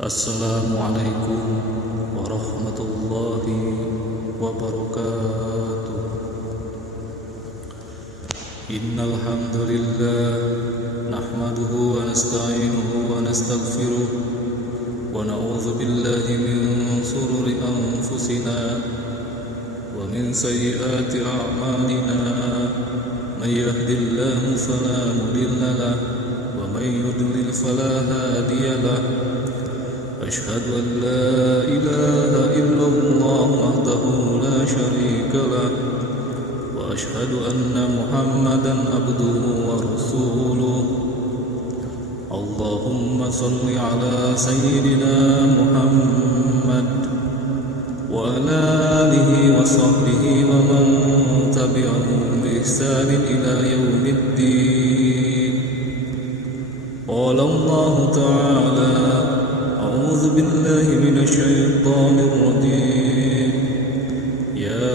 Assalamualaikum warahmatullahi wabarakatuh. Innal hamdalillah nahmaduhu wa nasta'inuhu wa nastaghfiruh wa na'udzu billahi min shururi anfusina wa min sayyiati a'malina. May yahdihillahu fala mudilla lahu wa may yudlil fala hadiya lahu. أشهد أن لا إله إلا الله وحده لا شريك له وأشهد أن محمدا عبده ورسوله. اللهم صل على سيدنا محمد وعلى آله وصحبه ومن تبعهم بإحسان إلى يوم الدين. قال الله تعالى: أعوذ بالله من الشيطان الرجيم. يا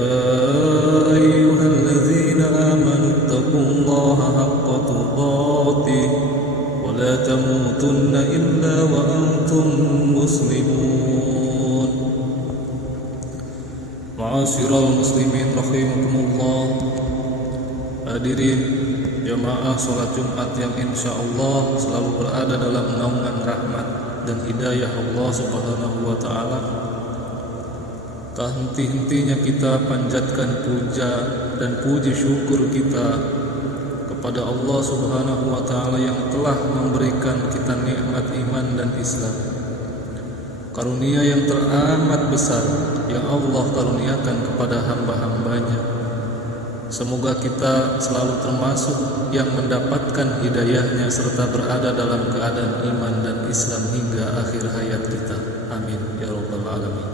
أيها الذين آمنوا اتقوا الله حق تقاته ولا تموتن إلا وأنتم مسلمون. Ma'asyiral muslimin rahimakumullah. Hadirin jamaah salat Jumat yang insyaallah selalu berada dalam naungan rahmat dan hidayah Allah Subhanahu wa ta'ala. Tak henti-hentinya kita panjatkan puja dan puji syukur kita kepada Allah Subhanahu wa ta'ala yang telah memberikan kita nikmat iman dan Islam. Karunia yang teramat besar yang Allah karuniakan kepada hamba-hambanya. Semoga kita selalu termasuk yang mendapatkan hidayahnya serta berada dalam keadaan iman dan Islam hingga akhir hayat kita. Amin ya rabbal alamin.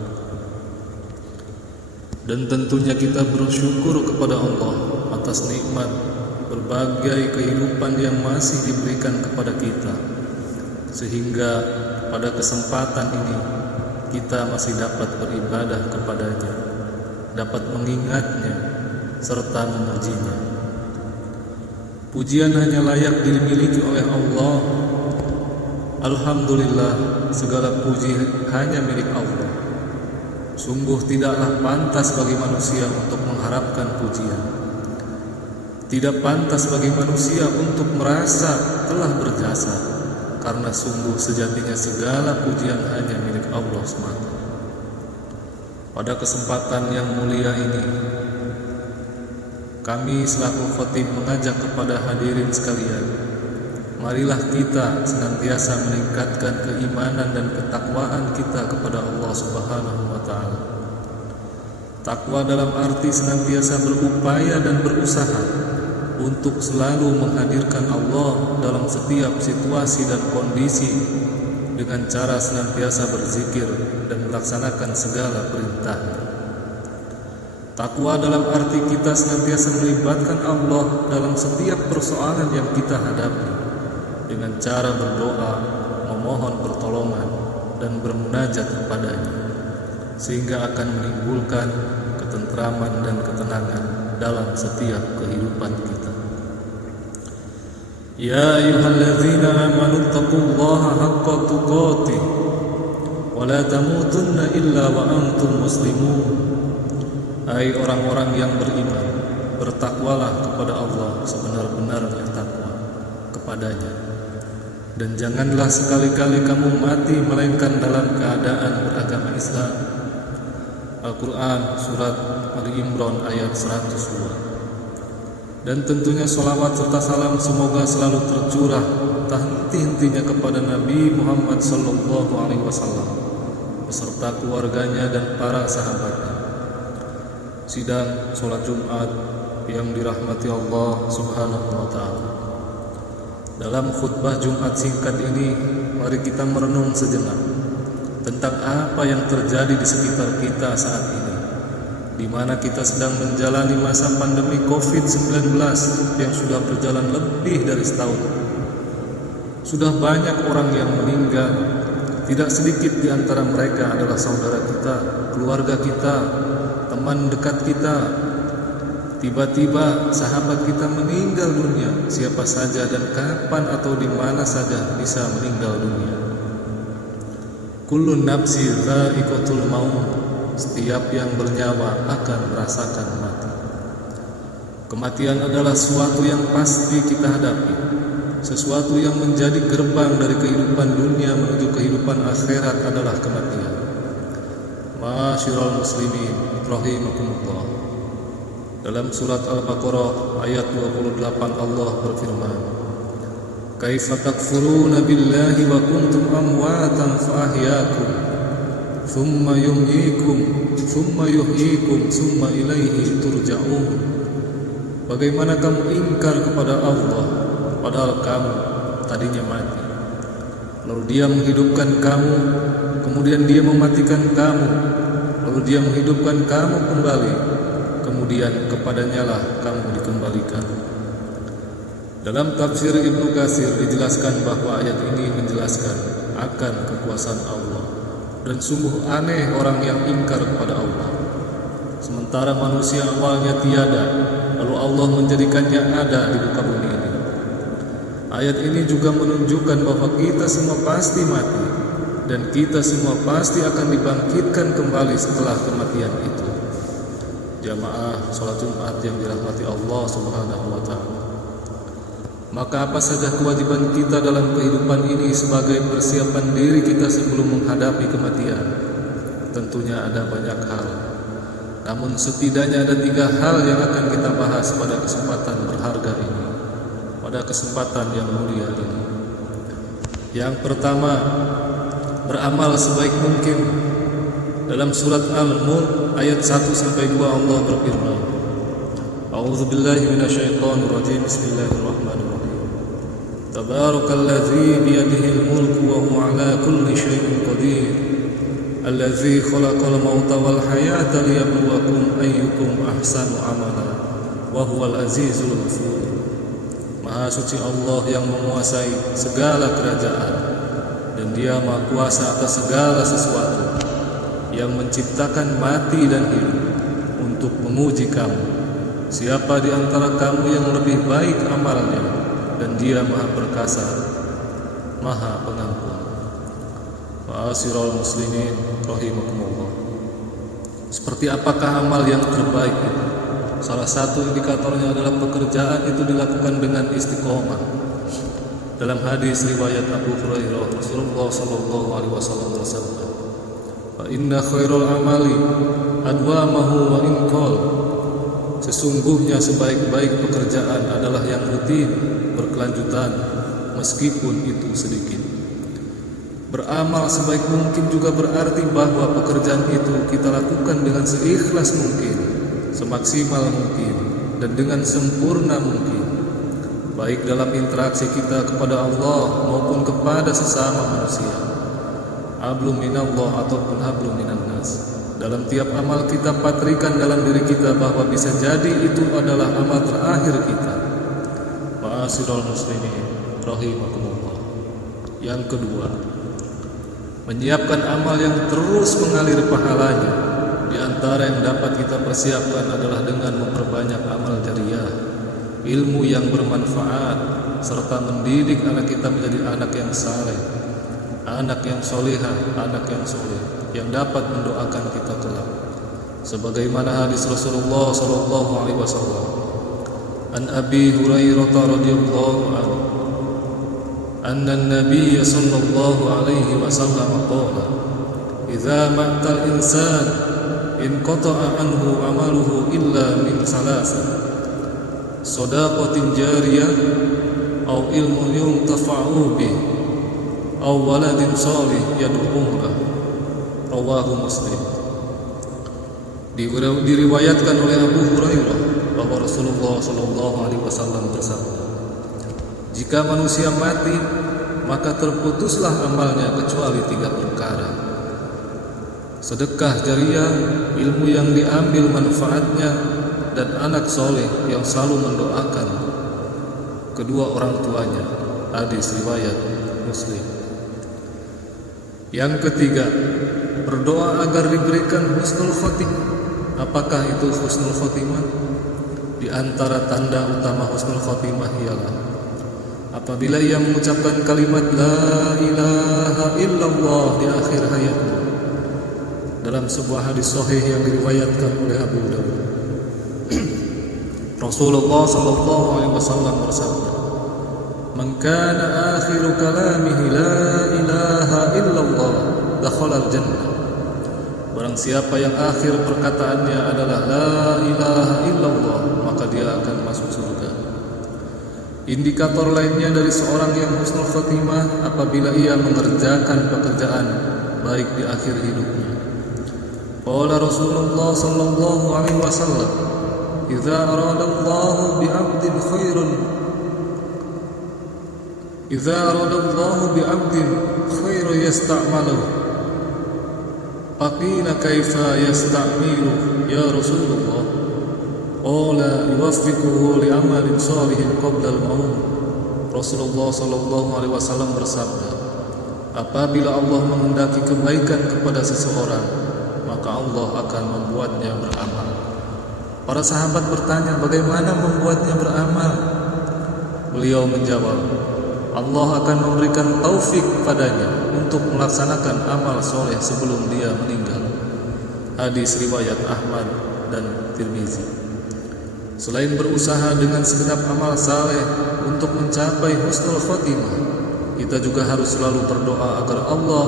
Dan tentunya kita bersyukur kepada Allah atas nikmat berbagai kehidupan yang masih diberikan kepada kita, sehingga pada kesempatan ini kita masih dapat beribadah kepadanya, dapat mengingatnya serta memujinya. Pujian hanya layak dimiliki oleh Allah. Alhamdulillah, segala puji hanya milik Allah. Sungguh tidaklah pantas bagi manusia untuk mengharapkan pujian. Tidak pantas bagi manusia untuk merasa telah berjasa, karena sungguh sejatinya segala pujian hanya milik Allah semata. Pada kesempatan yang mulia ini, kami selaku khatib mengajak kepada hadirin sekalian, marilah kita senantiasa meningkatkan keimanan dan ketakwaan kita kepada Allah Subhanahu wa ta'ala. Takwa dalam arti senantiasa berupaya dan berusaha untuk selalu menghadirkan Allah dalam setiap situasi dan kondisi dengan cara senantiasa berzikir dan melaksanakan segala perintah. Takwa dalam arti kita senantiasa melibatkan Allah dalam setiap persoalan yang kita hadapi dengan cara berdoa, memohon pertolongan dan bermunajat kepadanya, sehingga akan menimbulkan ketentraman dan ketenangan dalam setiap kehidupan kita. Ya ayyuhalladzina amanu taqullaha haqqa tuqatih wa la tamutunna illa wa antum muslimun. Hai orang-orang yang beriman, bertakwalah kepada Allah sebenar-benarnya takwa kepadanya, dan janganlah sekali-kali kamu mati melainkan dalam keadaan beragama Islam. Al-Quran Surat Ali Imran ayat 102. Dan tentunya sholawat serta salam semoga selalu tercurah tak henti-hentinya kepada Nabi Muhammad SAW beserta keluarganya dan para sahabatnya. Sidang sholat Jumat yang dirahmati Allah Subhanahu wa ta'ala. Dalam khutbah Jumat singkat ini, mari kita merenung sejenak tentang apa yang terjadi di sekitar kita saat ini, di mana kita sedang menjalani masa pandemi COVID-19 yang sudah berjalan lebih dari setahun. Sudah banyak orang yang meninggal. Tidak sedikit di antara mereka adalah saudara kita, keluarga kita, teman dekat kita. Tiba-tiba sahabat kita meninggal dunia. Siapa saja dan kapan atau di mana saja bisa meninggal dunia. Kullu nafsi dha'iqatul maut. Setiap yang bernyawa akan merasakan mati. Kematian adalah sesuatu yang pasti kita hadapi, sesuatu yang menjadi gerbang dari kehidupan dunia menuju kehidupan akhirat adalah kematian. Ma'asyiral muslimin rahimakumullah. Dalam surat Al-Baqarah ayat 28 Allah berfirman, Kaifa takfuruna billahi wa kuntum amwatan fa ahyaakum thumma yuhyikum thumma ilaihi turja'un. Bagaimana kamu ingkar kepada Allah padahal kamu tadinya mati, lalu Dia menghidupkan kamu, kemudian Dia mematikan kamu, lalu Dia menghidupkan kamu kembali, kemudian kepadanya lah kamu dikembalikan. Dalam tafsir Ibnu Katsir dijelaskan bahwa ayat ini menjelaskan akan kekuasaan Allah, dan sungguh aneh orang yang ingkar kepada Allah. Sementara manusia awalnya tiada, lalu Allah menjadikannya ada di muka bumi ini. Ayat ini juga menunjukkan bahwa kita semua pasti mati, dan kita semua pasti akan dibangkitkan kembali setelah kematian itu. Jamaah sholat Jumat yang dirahmati Allah Subhanahu wa Ta'ala. Maka apa saja kewajiban kita dalam kehidupan ini sebagai persiapan diri kita sebelum menghadapi kematian? Tentunya ada banyak hal. Namun setidaknya ada 3 hal yang akan kita bahas pada kesempatan berharga ini, pada kesempatan yang mulia ini. Yang pertama, beramal sebaik mungkin. Dalam surat Al-Mulk ayat 1-2 Allah berfirman, A'udzubillahi minasyaitonirrajim. Bismillahirrahmanirrahim. Tabarakalladzi biyadihil mulku wa huwa ala kulli syai'in qadir. Allazi khalaqal mauta wal hayata liyabluwakum ayyukum ahsanu amala wa huwal azizul ghafur. Maha suci Allah yang menguasai segala kerajaan, dan Dia Maha Kuasa atas segala sesuatu, yang menciptakan mati dan hidup untuk menguji kamu, siapa di antara kamu yang lebih baik amalnya, dan Dia Maha Perkasa, Maha Pengampun. Ma'asyiral muslimin rahimakumullah. Seperti apakah amal yang terbaik itu? Salah satu indikatornya adalah pekerjaan itu dilakukan dengan istiqomah. Dalam hadis riwayat Abu Hurairah, Rasulullah sallallahu alaihi wasallam bersabda, "Fa inna khairal amali adwamahu wa in qall." Sesungguhnya sebaik-baik pekerjaan adalah yang rutin, berkelanjutan, meskipun itu sedikit. Beramal sebaik mungkin juga berarti bahwa pekerjaan itu kita lakukan dengan seikhlas mungkin, semaksimal mungkin, dan dengan sempurna mungkin, baik dalam interaksi kita kepada Allah maupun kepada sesama manusia, hablum minallah ataupun hablum minan nas. Dalam tiap amal kita patrikan dalam diri kita bahwa bisa jadi itu adalah amal terakhir kita. Ma'asyiral muslimin rahimakumullah. Yang kedua, menyiapkan amal yang terus mengalir pahalanya. Di antara yang dapat kita persiapkan adalah dengan memperbanyak amal jariyah, ilmu yang bermanfaat, serta mendidik anak kita menjadi anak yang saleh, anak yang solehah, anak yang soleh, yang dapat mendoakan kita kelak. Sebagaimana hadis Rasulullah sallallahu alaihi wasallam, An Abi Hurairah radhiyallahu anhu, anna an-nabiy sallallahu alaihi wasallam qala, "Idza matal insan inqata'a anhu amaluhu illa min salasa, shadaqatin jariyah aw ilmun yuntafa'u bih aw waladin shalih yad'u lahu." Rawahu Muslim. Diriwayatkan oleh Abu Hurairah bahwa Rasulullah sallallahu alaihi wasallam bersabda, "Jika manusia mati, maka terputuslah amalnya kecuali 3 perkara: sedekah jariyah, ilmu yang diambil manfaatnya, dan anak soleh yang selalu mendoakan kedua orang tuanya." Hadis riwayat Muslim. Yang ketiga, berdoa agar diberikan husnul khotimah. Apakah itu husnul khotimah? Di antara tanda utama husnul khotimah ialah apabila ia mengucapkan kalimat la ilaha illallah di akhir hayatnya. Dalam sebuah hadis sahih yang diriwayatkan oleh Abu Dawud, Rasulullah sallallahu alaihi wasallam bersabda, "Man kana akhiru kalamihi la ilaha illallah, dakhala al-jannah." Barang siapa yang akhir perkataannya adalah la ilaha illallah, maka dia akan masuk surga. Indikator lainnya dari seorang yang husnul khatimah apabila ia mengerjakan pekerjaan baik di akhir hidupnya. Qala Rasulullah sallallahu alaihi wasallam, "Idza arada Allahu bi'abdin khairan yasta'maluhu." Faqila kaifa yasta'milu ya Rasulullah? Qala yuwaffiquhu li'amalin shalihin qabla al-maut. Rasulullah sallallahu alaihi wasallam bersabda, apabila Allah menghendaki kebaikan kepada seseorang, maka Allah akan membuatnya beramal. Para sahabat bertanya, bagaimana membuatnya beramal? Beliau menjawab, Allah akan memberikan taufik padanya untuk melaksanakan amal soleh sebelum dia meninggal. Hadis riwayat Ahmad dan Tirmizi. Selain berusaha dengan segenap amal saleh untuk mencapai husnul khotimah, kita juga harus selalu berdoa agar Allah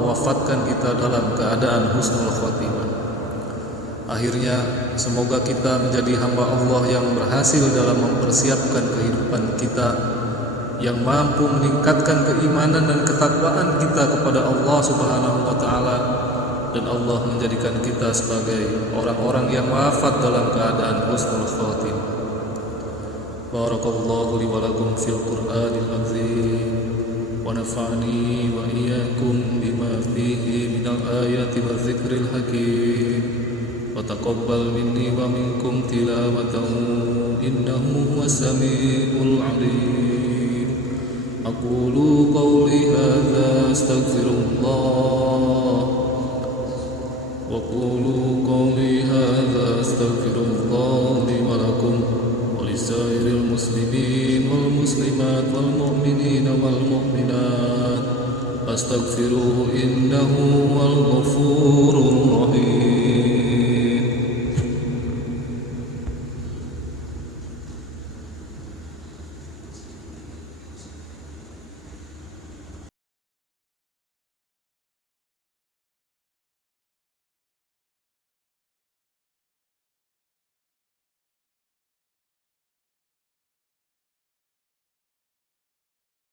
mewafatkan kita dalam keadaan husnul khotimah. Akhirnya, semoga kita menjadi hamba Allah yang berhasil dalam mempersiapkan kehidupan kita, yang mampu meningkatkan keimanan dan ketakwaan kita kepada Allah Subhanahu wa taala, dan Allah menjadikan kita sebagai orang-orang yang wafat dalam keadaan husnul khatimah. Barakallahu li wa lakum fil Qur'anil azim, wa nafa'ani wa iyyakum bima fihi minal ayati wa dzikril hakim. Wa taqabbal minni wa minkum tilawatahu innahu huwas samiul alim. Aqulu qawli hadza astaghfirullah wa qulu qawli hadza astaghfirullah li wa lakum wa lisairil muslimin wal muslimat wal mu'minina wal mu'minat astaghfiruhu innahu wal ghafurur rahim.